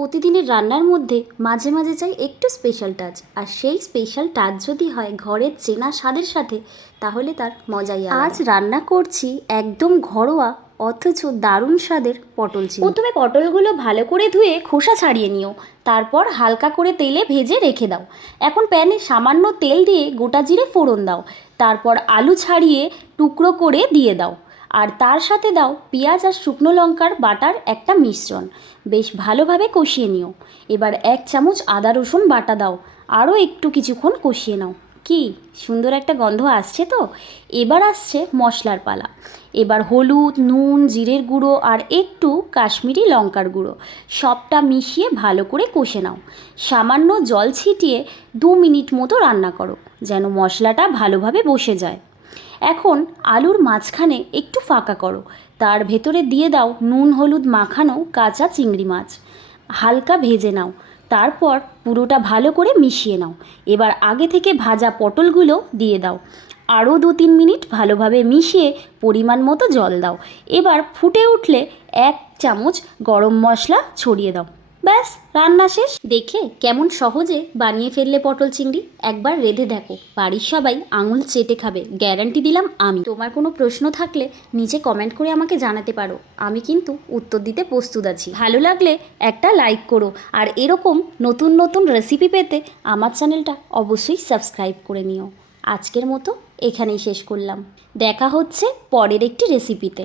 প্রতিদিনের রান্নার মধ্যে মাঝে মাঝে চাই একটু স্পেশাল টাচ, আর সেই স্পেশাল টাচ যদি হয় ঘরের চেনা স্বাদের সাথে, তাহলে তার মজাই আলাদা। আজ রান্না করছি একদম ঘরোয়া অথচ দারুণ স্বাদের পটল চিংড়ি। প্রথমে পটলগুলো ভালো করে ধুয়ে খোসা ছাড়িয়ে নিও, তারপর হালকা করে তেলে ভেজে রেখে দাও। এখন প্যানে সামান্য তেল দিয়ে গোটা জিরে ফোড়ন দাও, তারপর আলু ছাড়িয়ে টুকরো করে দিয়ে দাও, আর তার সাথে দাও পেঁয়াজ আর শুকনো লঙ্কার বাটার একটা মিশ্রণ। বেশ ভালোভাবে কষিয়ে নিও। এবার 1 চামচ আদা রসুন বাটা দাও, আরও একটু কিছুক্ষণ কষিয়ে নাও। কি সুন্দর একটা গন্ধ আসছে তো। এবার আসছে মশলার পালা। এবার হলুদ, নুন, জিরের গুঁড়ো আর একটু কাশ্মীরি লঙ্কার গুঁড়ো সবটা মিশিয়ে ভালো করে কষে নাও। সামান্য জল ছিটিয়ে 2 মিনিট মতো রান্না করো, যেন মশলাটা ভালোভাবে বসে যায়। এখন আলুর মাঝখানে একটু ফাঁকা করো, তার ভেতরে দিয়ে দাও নুন হলুদ মাখানো কাঁচা চিংড়ি মাছ। হালকা ভেজে নাও, তারপর পুরোটা ভালো করে মিশিয়ে নাও। এবার আগে থেকে ভাজা পটলগুলো দিয়ে দাও, আরও 2-3 মিনিট ভালোভাবে মিশিয়ে পরিমাণ মতো জল দাও। এবার ফুটে উঠলে 1 চামচ গরম মশলা ছড়িয়ে দাও। ব্যাস, রান্না শেষ। দেখে কেমন সহজে বানিয়ে ফেললে পটল চিংড়ি। একবার রেঁধে দেখো, বাড়ির সবাই আঙুল চেটে খাবে, গ্যারান্টি দিলাম আমি। তোমার কোনো প্রশ্ন থাকলে নিচে কমেন্ট করে আমাকে জানাতে পারো, আমি কিন্তু উত্তর দিতে প্রস্তুত আছি। ভালো লাগলে একটা লাইক করো, আর এরকম নতুন নতুন রেসিপি পেতে আমার চ্যানেলটা অবশ্যই সাবস্ক্রাইব করে নিও। আজকের মতো এখানেই শেষ করলাম। দেখা হচ্ছে পরের একটি রেসিপিতে।